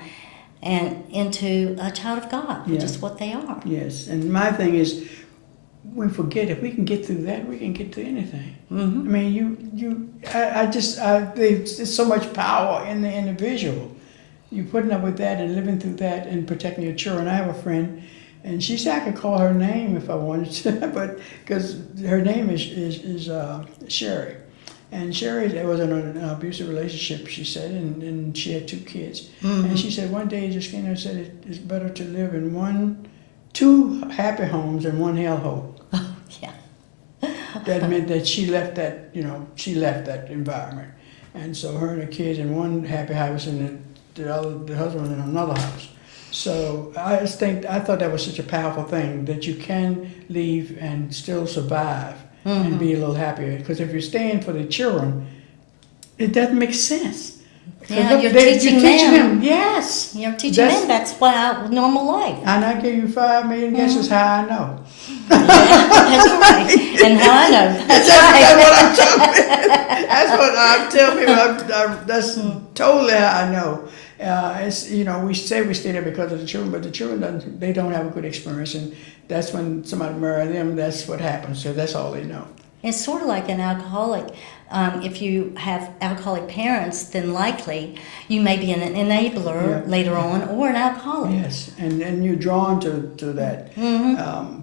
and into a child of God, which Yeah. is what they are. Yes, and my thing is, we forget if we can get through that, we can get through anything. I mean, there's so much power in the individual. You putting up with that and living through that and protecting your children. I have a friend, and she said I could call her name if I wanted to, but because her name is Sherry. And Sherry was in an abusive relationship, she said, and she had 2 kids. And she said one day just came and said it's better to live in 2 happy homes and 1 hellhole. Yeah. That meant that she left that environment. And so her and the kids in 1 happy house and the husband in another house. So I thought that was such a powerful thing, that you can leave and still survive and be a little happier. Because if you're staying for the children, it doesn't make sense. Yeah, you're teaching them. Yes. You're teaching them. That's what normal life. And I give you 5 million guesses how I know. That's right. And how I know. That's That's what I tell people. That's totally how I know. It's, we say we stay there because of the children, but the children they don't have a good experience, and that's when somebody marries them. That's what happens. So that's all they know. It's sort of like an alcoholic. If you have alcoholic parents, then likely you may be an enabler later on, or an alcoholic. Yes, and you're drawn to that.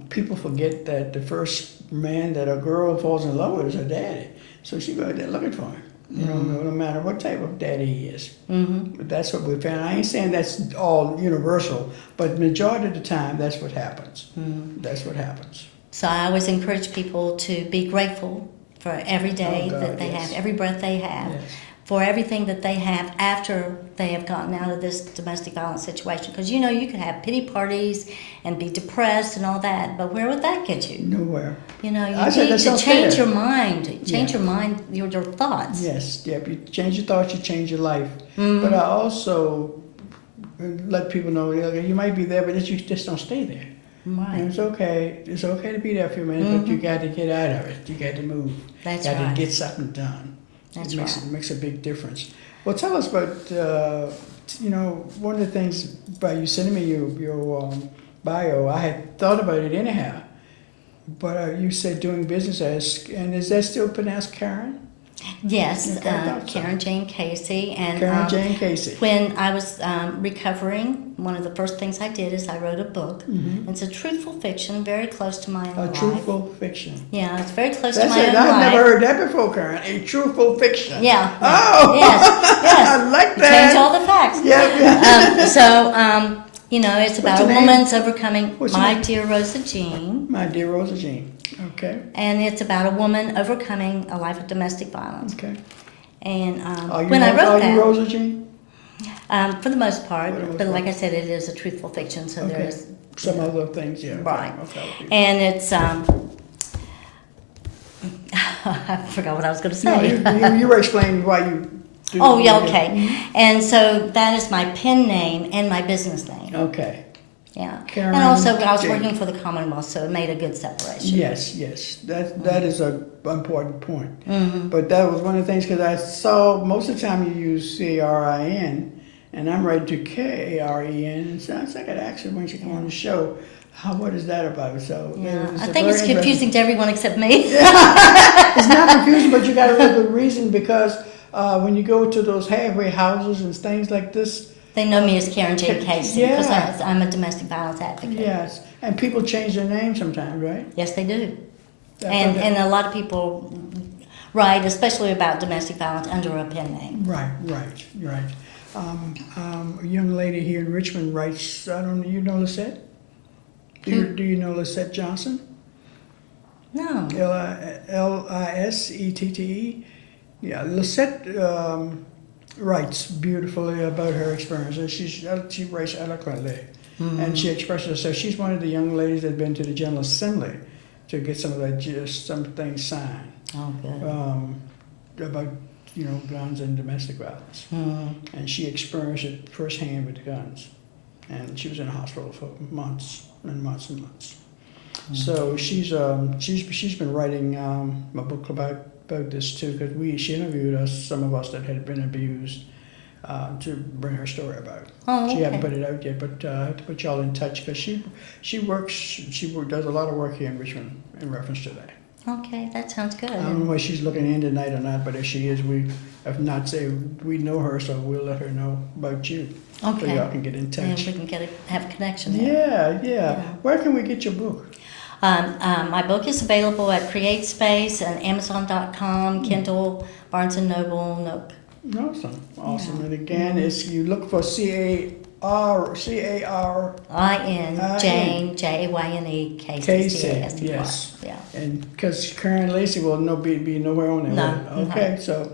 People forget that the first man that a girl falls in love with is her daddy. So she goes there looking for him. No matter what type of daddy he is. But that's what we found. I ain't saying that's all universal, but majority of the time, that's what happens. That's what happens. So I always encourage people to be grateful for every day that they have, every breath they have, for everything that they have after they have gotten out of this domestic violence situation. Because you can have pity parties and be depressed and all that, but where would that get you? Nowhere. You need to change your mind, your mind, your thoughts. Yes, if you change your thoughts, you change your life. But I also let people know you might be there, but you just don't stay there. Right. And it's okay. It's okay to be there for a few minutes, but you got to get out of it. You got to move. That's got right. to get something done. That's It makes a big difference. Well, tell us about one of the things by you sending me your bio. I had thought about it anyhow, but you said doing business as, and is that still pronounced Karen? Yes, Karen Jane Casey. And Karen Jane Casey. When I was recovering, one of the first things I did is I wrote a book. It's a truthful fiction, very close to my own life. A truthful fiction. Yeah, it's very close to my own life. I've never heard that before, Karen. A truthful fiction. Yeah. Oh. Yes. I like that. Change all the facts. Yeah. It's about a woman's overcoming. My Dear Rosa Jean. My Dear Rosa Jean. Okay. And it's about a woman overcoming a life of domestic violence. Okay. And when I wrote that, are you Rosa Jean? For the most part, but like I said, it is a truthful fiction, so there's some other things, right. Okay. And it's I forgot what I was going to say. No, you were explaining why you. Okay. And so that is my pen name and my business name. Okay. Yeah. Karen and also, I was Jane. working for the Commonwealth, so it made a good separation. Yes. That is an important point. But that was one of the things, because I saw most of the time you use CARIN, and I'm writing to KAREN, and so I was like, actually, when you come on the show, what is that about? So I think it's confusing to everyone except me. It's not confusing, but you got a real good reason, because when you go to those halfway houses and things like this, they know me as Karen Jane Casey because I'm a domestic violence advocate. Yes, and people change their name sometimes, right? Yes, they do. And a lot of people write, especially about domestic violence, under a pen name. Right. A young lady here in Richmond writes, I don't know, you know Lisette? Do you know Lisette Johnson? No. Lissette? Yeah, Lisette writes beautifully about her experience, and she writes eloquently, and she expresses herself. She's one of the young ladies that's been to the General Assembly to get some things signed. Oh, good. About guns and domestic violence, and she experienced it firsthand with the guns, and she was in the hospital for months and months and months. So she's been writing a book about this too, because she interviewed some of us that had been abused, to bring her story about. Oh, okay. She hasn't put it out yet, but I have to put y'all in touch, because she does a lot of work here in Richmond in reference to that. Okay, that sounds good. I don't know whether she's looking in tonight or not, but if she is, if not, we know her, so we'll let her know about you. Okay. So y'all can get in touch. And we can have a connection there. Yeah. Where can we get your book? My book is available at CreateSpace and Amazon.com, Kindle, Barnes & Noble, Nook. Awesome. Yeah. And again, you look for CARIN, Jane, Jayne, Casey. Yes. Yeah. And because Karen Lacey will be nowhere on there. No. Okay, so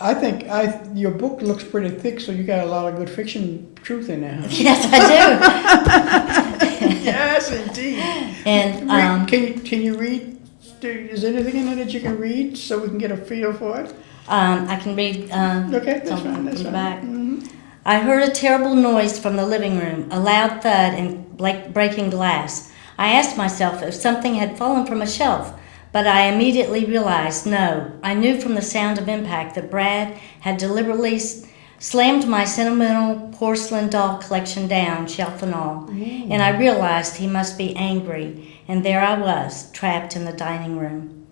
I think your book looks pretty thick, so you got a lot of good fiction truth in there. Huh? Yes, I do. Yes, indeed. And Can you read? Is there anything in there that you can read so we can get a feel for it? I can read Okay, that's something fine. That's from the fine. back. Mm-hmm. I heard a terrible noise from the living room, a loud thud and breaking glass. I asked myself if something had fallen from a shelf, but I immediately realized no. I knew from the sound of impact that Brad had deliberately slammed my sentimental porcelain doll collection down, shelf and all, and I realized he must be angry, and there I was, trapped in the dining room.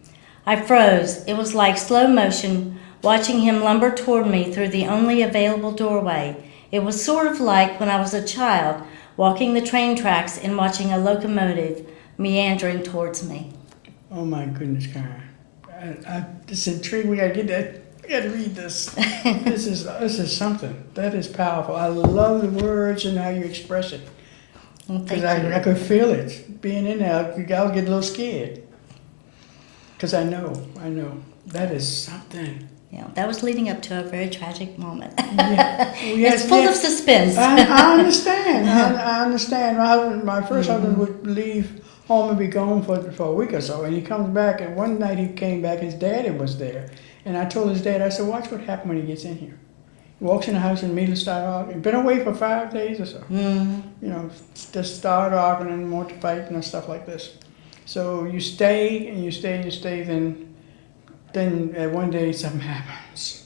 I froze. It was like slow motion, watching him lumber toward me through the only available doorway. It was sort of like when I was a child, walking the train tracks and watching a locomotive meandering towards me. Oh my goodness, Karen! It's intriguing. We gotta get that. We gotta read this. This is something that is powerful. I love the words and how you express it. Well, Because thank you. I could feel it being in there. I'll get a little scared. Because I know that is something. Yeah, that was leading up to a very tragic moment. Yeah. Well, yes, It's full yes. of suspense. I understand. I understand. My first husband would leave home and be gone for a week or so, and he comes back. And one night he came back, his daddy was there, and I told his dad, I said, "Watch what happens when he gets in here." He walks in the house and immediately started arguing. Been away for 5 days or so. Mm-hmm. You know, just started arguing and more to fight and stuff like this. So you stay and you stay and you stay. Then one day something happens,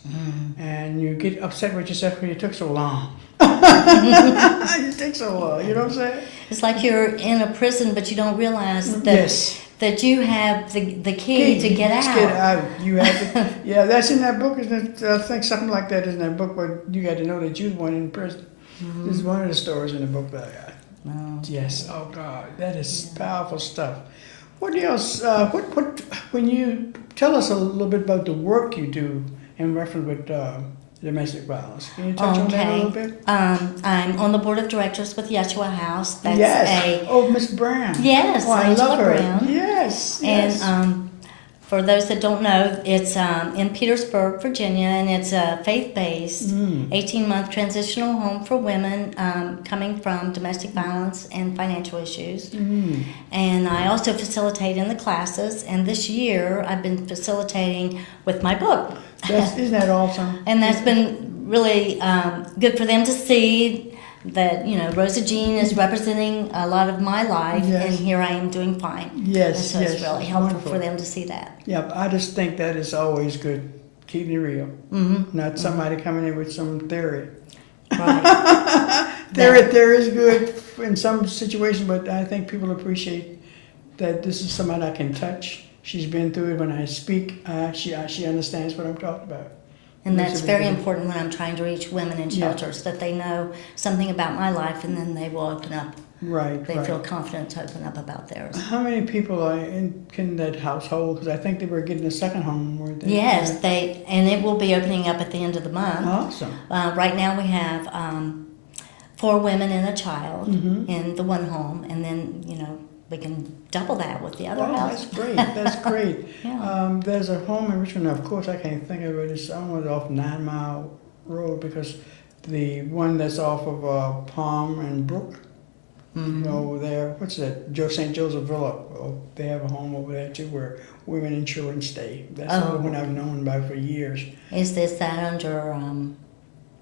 and you get upset with yourself because you took so long. You take so long. You know what I'm saying? It's like you're in a prison, but you don't realize that Yes. that you have the key to get Just out. get out. You have to. Yeah, that's in that book. Isn't it? I think something like that is in that book where you got to know that you're the one in prison. This is one of the stories in the book that I got. Oh. Yes. Oh God, that is powerful stuff. What else? When you tell us a little bit about the work you do in reference with domestic violence, can you touch on that a little bit? I'm on the board of directors with Yeshua House. That's Yes. Oh, Miss Brown. Yes, Oh, I Angela love her. Brown. Yes. And Yes. for those that don't know, it's in Petersburg, Virginia, and it's a faith-based 18-month transitional home for women coming from domestic violence and financial issues. And I also facilitate in the classes, and this year I've been facilitating with my book. Isn't that awesome? And that's been really good for them to see that, you know, Rosa Jean is representing a lot of my life, Yes. and here I am doing fine. Yes, And so yes, it's really helpful wonderful. for them to see that. Yeah, I just think that is always good. Keeping it real. Not somebody coming in with some theory. Right. There is good in some situations, but I think people appreciate that this is somebody I can touch. She's been through it. When I speak, she understands what I'm talking about. And Makes that's a big very difference. important when I'm trying to reach women in Yeah. shelters, that they know something about my life, and then they will open up. Right, They right. feel confident to open up about theirs. How many people are in that household? Because I think they were getting a second home, weren't they? Yes, Yeah. and it will be opening up at the end of the month. Awesome. Right now we have 4 women and a child Mm-hmm. in the one home, and then, you know, we can double that with the other Oh, house. that's great. That's great. Yeah. There's a home in Richmond. Of course, I can't think of it. It's almost off 9 Mile Road because the one that's off of Palm and Burke, Mm-hmm. you know, over there. What's that? St. Joseph Villa. Oh, they have a home over there too where women and children stay. That's the Oh. one I've known about for years. Is that under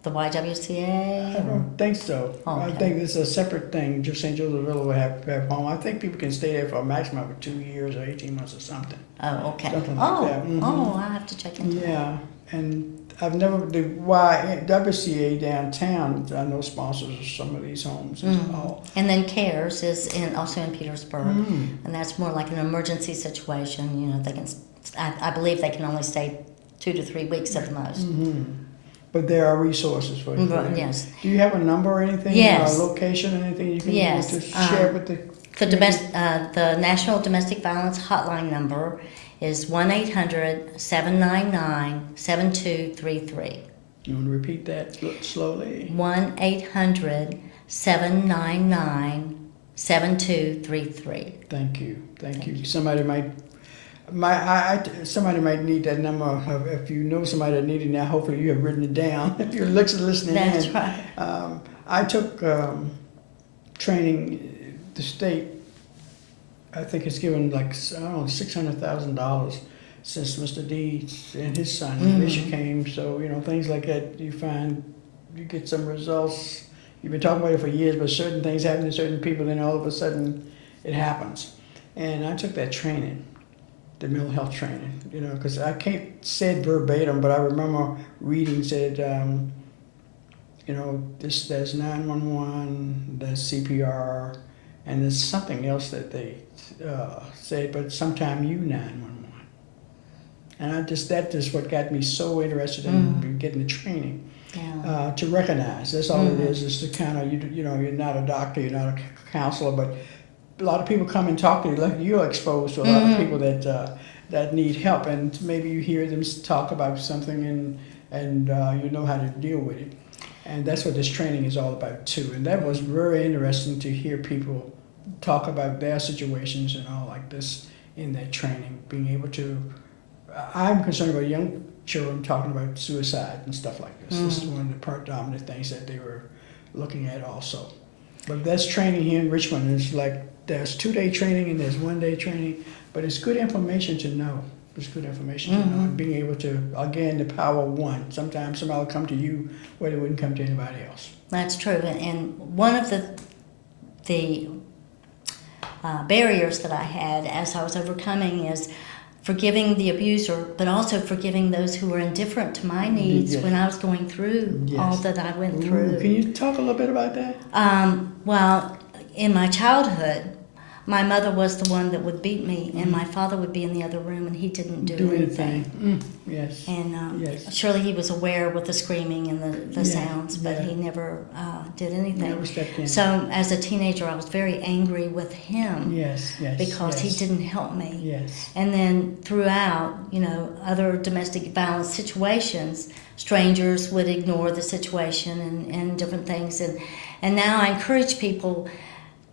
the YWCA? I don't think so. Oh, I okay. think this is a separate thing. Just St. Joseph Villa will have home. I think people can stay there for a maximum of 2 years or 18 months or something. Oh, okay. Something like Oh, that. Mhm. oh, I have to check into that. Yeah, and I've never, the YWCA downtown, I know sponsors of some of these homes and all. And then CARES is also in Petersburg, Mm. and that's more like an emergency situation. You know, they can. I believe they can only stay 2 to 3 weeks at the most. Mm-hmm. But there are resources for you. Right, yes. Do you have a number or anything? Yes. Or a location or anything you can Yes, to share with the The National Domestic Violence Hotline number is 1-800-799-7233. You want to repeat that slowly? 1-800-799-7233. Thank you. Thank you. Somebody might Somebody might need that number. If you know somebody that needed that, hopefully you have written it down. If you're listening That's in. right. I took training. The state, I think, has given like, I don't know, $600,000 since Mr. D and his son Misha came. So, things like that, you find you get some results. You've been talking about it for years, but certain things happen to certain people, then all of a sudden it happens. And I took that training, the mental health training, because I can't say it verbatim, but I remember reading said, there's 911, there's CPR, and there's something else that they say, but sometime you 911. And that is what got me so interested in getting the training. Yeah. To recognize, that's all it is to kind of, you're not a doctor, you're not a counselor, but a lot of people come and talk to you, like you're exposed to a lot of people that need help, and maybe you hear them talk about something and you know how to deal with it. And that's what this training is all about too. And that was very interesting to hear people talk about their situations and all like this in that training, being able to, I'm concerned about young children talking about suicide and stuff like this. This is one of the predominant things that they were looking at also. But that's training here in Richmond. It's like there's 2-day training and there's 1-day training, but it's good information to know. It's good information to know, and being able to, again, the power of one. Sometimes somebody will come to you where they wouldn't come to anybody else. That's true. And one of the barriers that I had as I was overcoming is forgiving the abuser, but also forgiving those who were indifferent to my needs when I was going through all that I went through. Can you talk a little bit about that? Well, in my childhood, my mother was the one that would beat me, and my father would be in the other room, and he didn't do anything. Yes. And surely he was aware with the screaming and the sounds, but he never did anything. Never stepped in. So as a teenager, I was very angry with him. Because he didn't help me. Yes. And then throughout, other domestic violence situations, strangers would ignore the situation and different things. And now I encourage people,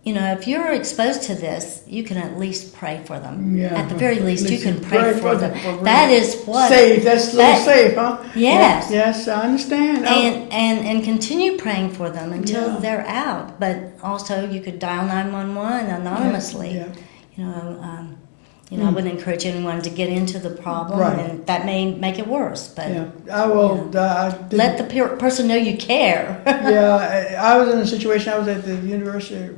if you're exposed to this, you can at least pray for them. Yeah, at the very least, you can pray pray for them. For That is what safe. That's a little safe, huh? Yes. Yes, I understand. And continue praying for them until they're out. But also, you could dial 911 anonymously. I wouldn't encourage anyone to get into the problem, and that may make it worse. But I will. let the person know you care. I was in a situation. I was at the University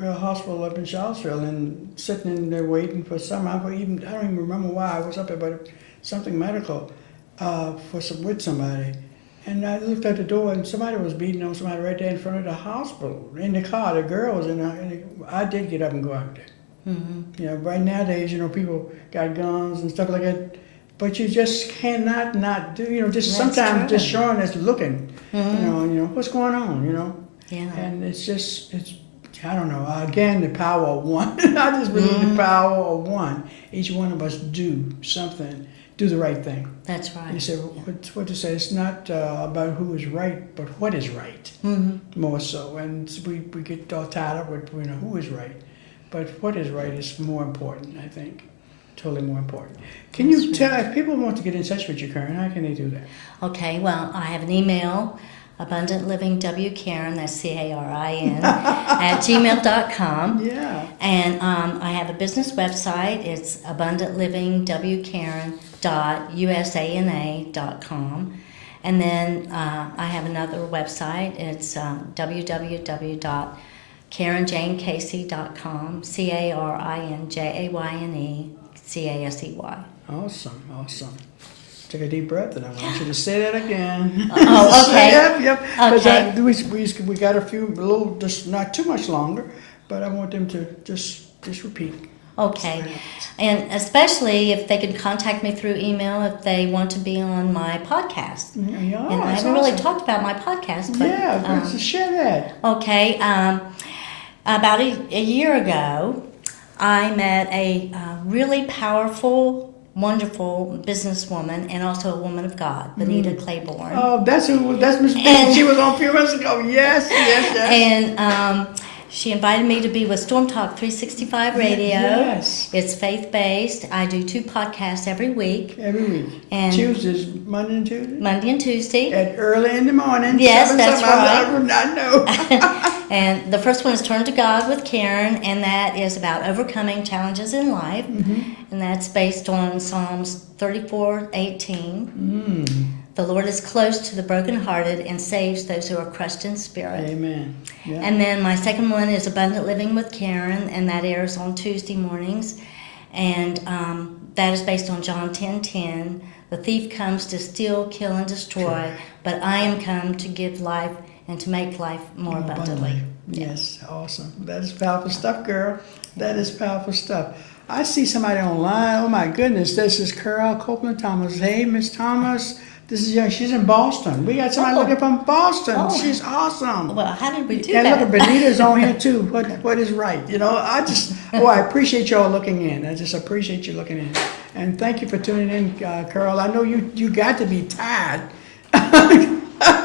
Hospital up in Charlottesville and sitting in there waiting for some. I don't even remember why I was up there, but something medical with somebody. And I looked at the door, and somebody was beating on somebody right there in front of the hospital in the car. The girl was in there. I did get up and go out there. Right nowadays, people got guns and stuff like that, but you just cannot not do, just sometimes just showing us looking, what's going on, and it's I don't know, again, the power of one. I just believe the power of one. Each one of us do something, do the right thing. That's right. You said, what to say, it's not about who is right, but what is right, more so, and we get all tied up with who is right. But what is right is more important, I think. Totally more important. Can you tell, if people want to get in touch with you, Karen, how can they do that? Okay, well, I have an email, abundantlivingwkaren, that's CARIN, at gmail.com. Yeah. And I have a business website. It's abundantlivingwkaren.usana.com. And then I have another website. It's www.KarenJaneCasey.com, KarinJayneCasey. Awesome. Take a deep breath, and I want you to say that again. Oh, okay. Yep. Okay. We got a little, just not too much longer, but I want them to just repeat. Okay. And especially if they can contact me through email if they want to be on my podcast. Yeah, and I haven't really talked about my podcast. But, let's share that. Okay. About a year ago, I met a really powerful, wonderful businesswoman and also a woman of God, Benita Claiborne. Oh, that's Miss Benita. She was on a few months ago. Yes. And She invited me to be with Storm Talk 365 Radio. Yes. It's faith-based. I do 2 podcasts every week. Every week. And Tuesdays, Monday and Tuesday? Monday and Tuesday. At early in the morning. Yes, 7 that's something, right. I would not know. And the first one is Turn to God with Karen, and that is about overcoming challenges in life. And that's based on Psalms 34:18. The Lord is close to the brokenhearted and saves those who are crushed in spirit. Amen. Yeah. And then my second one is Abundant Living with Karen, and that airs on Tuesday mornings. And that is based on John 10:10. The thief comes to steal, kill, and destroy, but I am come to give life and to make life more abundantly. Yes, awesome. That is powerful stuff, girl. That is powerful stuff. I see somebody online. Oh my goodness, this is Carol Copeland Thomas. Hey, Miss Thomas. This is young. She's in Boston. We got somebody looking from Boston. Oh. She's awesome. Well, how did we do And that? look, Benita's on here too. What is right? You know, I appreciate y'all looking in. I just appreciate you looking in. And thank you for tuning in, Carol. I know you got to be tired.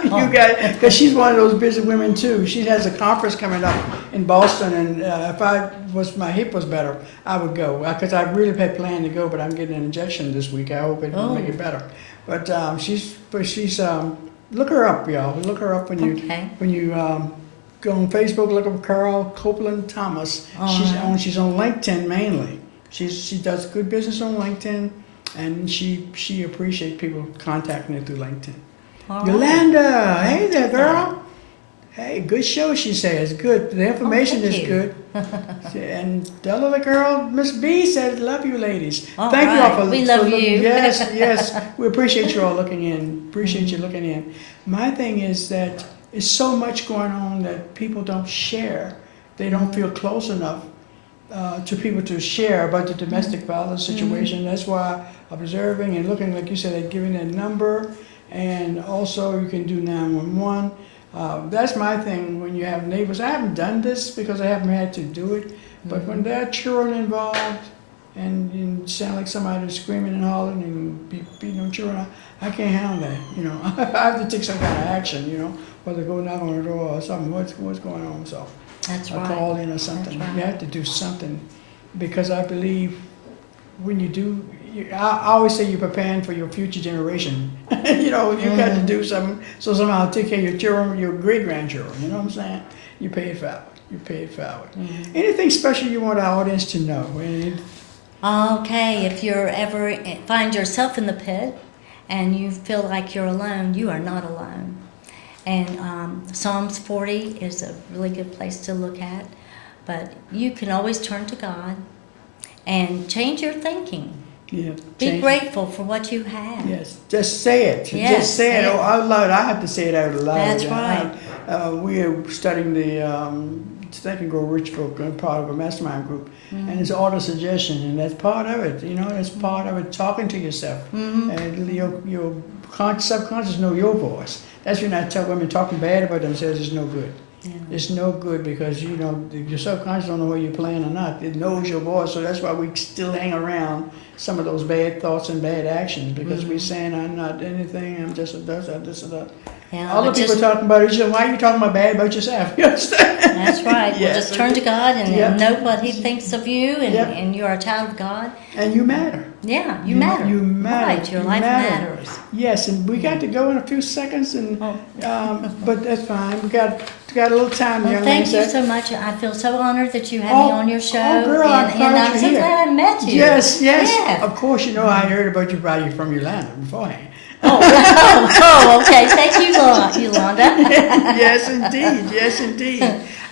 Because she's one of those busy women too. She has a conference coming up in Boston, and if my hip was better, I would go. Because I really had planned to go, but I'm getting an injection this week. I hope it will make it better. But she's look her up, y'all. Look her up when you go on Facebook. Look up Carol Copeland Thomas. She's on LinkedIn mainly. She does good business on LinkedIn, and she appreciates people contacting her through LinkedIn. All Yolanda, hey there, girl. Hey, good show, she says. Good. The information thank is you. good. And the other girl, Miss B, said, love you ladies. All Thank you all for we love looking. you. Yes. We appreciate you all looking in. Appreciate you looking in. My thing is that it's so much going on that people don't share. They don't feel close enough to people to share about the domestic violence situation. That's why observing and looking, like you said, at giving a number, and also you can do 911. That's my thing when you have neighbors. I haven't done this because I haven't had to do it, but when there are children involved and you sound like somebody who's screaming and hollering and beating on children, I can't handle that. You know, I have to take some kind of action. You know, whether go knock on the door or something. What's going on? So That's I right. call in or something. That's right. You have to do something because I believe when you do. I always say you're preparing for your future generation. You know, you got to do something so somehow take care of your children, your great-grandchildren. You know what I'm saying? You pay it forward. You pay it forward. Anything special you want our audience to know? Okay, if you're ever find yourself in the pit and you feel like you're alone, you are not alone. And Psalms 40 is a really good place to look at. But you can always turn to God and change your thinking. Yeah, Be grateful for what you have. Yes, just say it. Yes, just say it out loud. I have to say it out loud. That's right. We are studying the Think and Grow Rich book, part of a mastermind group, and it's auto suggestion, and that's part of it. You know, that's part of it. Talking to yourself, and your subconscious know your voice. That's when I tell women talking bad about themselves is no good. Yeah. It's no good because you know your subconscious don't know whether you're playing or not. It knows your voice, so that's why we still hang around some of those bad thoughts and bad actions because we're saying I'm not anything. I'm just a this or that. Yeah, All the but people talking about it. You say, why are you talking about bad about yourself? You understand? That's right. Well, just turn to God and Yep. know what He thinks of you, and, Yep. and you're a child of God. And you matter. Yeah, you matter. You matter. Right, your You life matter. matters. Yes, and we got to go in a few seconds, and Oh. but that's fine. We got a little time, Well, young thank lady you said. so much. I feel so honored that you had me on your show, girl, I'm and glad I'm you're so here. glad I met you. Yes. Yeah. Of course, you know I heard about you from Yolanda beforehand. Oh, okay. Thank you, Yolanda. Yes, indeed.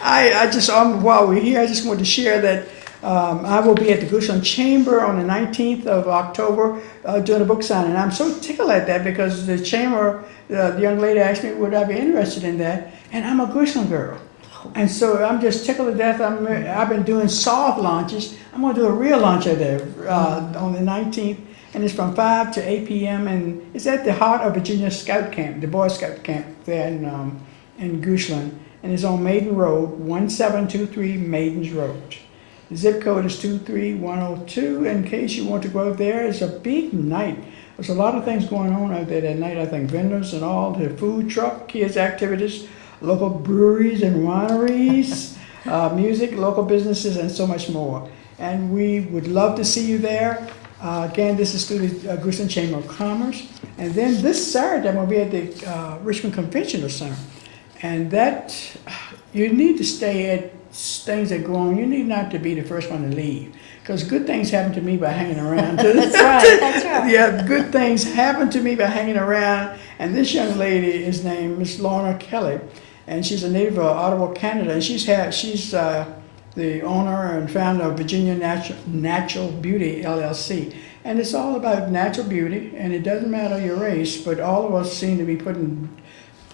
I just while we're here, I just wanted to share that I will be at the Gushland Chamber on the 19th of October doing a book signing. I'm so tickled at that because the chamber, the young lady asked me would I be interested in that, and I'm a Gushland girl. And so I'm just tickled to death. I've been doing soft launches. I'm going to do a real launch there on the 19th. And it's from 5 to 8 p.m. and it's at the heart of Virginia Scout Camp, the Boy Scout Camp there in Gushland. And it's on Maiden Road, 1723 Maidens Road. The zip code is 23102. In case you want to go out there, it's a big night. There's a lot of things going on out there that night. I think vendors and all, the food truck, kids activities, local breweries and wineries. music, local businesses, and so much more. And we would love to see you there. Again, this is through the Grissom Chamber of Commerce. And then this Saturday, I'm going to be at the Richmond Convention Center. And that, you need to stay at things that go on. You need not to be the first one to leave. Because good things happen to me by hanging around. That's right, that's right. Yeah, good things happen to me by hanging around. And this young lady is named Miss Lorna Kelly. And she's a native of Ottawa, Canada. And she's the owner and founder of Virginia Natural Beauty, LLC. And it's all about natural beauty. And it doesn't matter your race, but all of us seem to be putting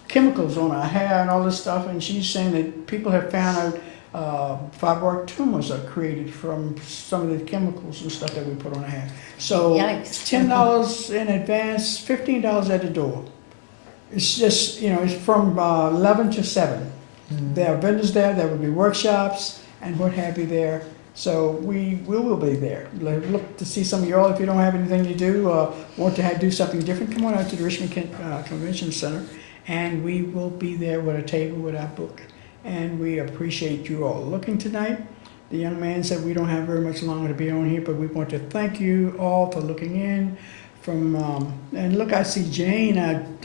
chemicals on our hair and all this stuff. And she's saying that people have found out fibroid tumors are created from some of the chemicals and stuff that we put on our hair. So Yikes. $10 in advance, $15 at the door. It's just, it's from 11 to 7. There are vendors there, there will be workshops and what have you there. So we will be there. Look to see some of y'all. If you don't have anything to do, want to do something different, come on out to the Richmond Convention Center, and we will be there with a table with our book. And we appreciate you all looking tonight. The young man said we don't have very much longer to be on here, but we want to thank you all for looking in. And look, I see Jane.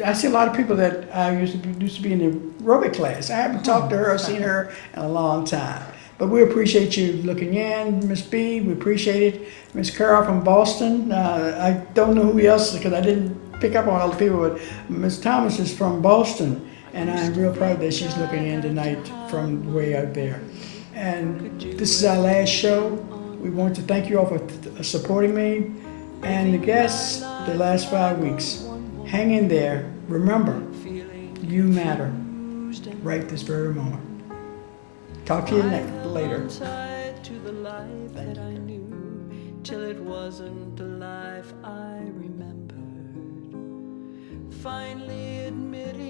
I see a lot of people that I used to be in the aerobic class. I haven't talked to her or seen her in a long time. But we appreciate you looking in, Miss B. We appreciate it. Miss Carol from Boston. I don't know who else because I didn't pick up on all the people, but Miss Thomas is from Boston. And I'm real proud that she's looking in tonight from way out there. And this is our last show. We want to thank you all for supporting me. And the guests, the last 5 weeks. Hang in there. Remember, you matter right this very moment. Talk to you later. Tied to the life that I knew, till it wasn't the life I remembered. Finally admitting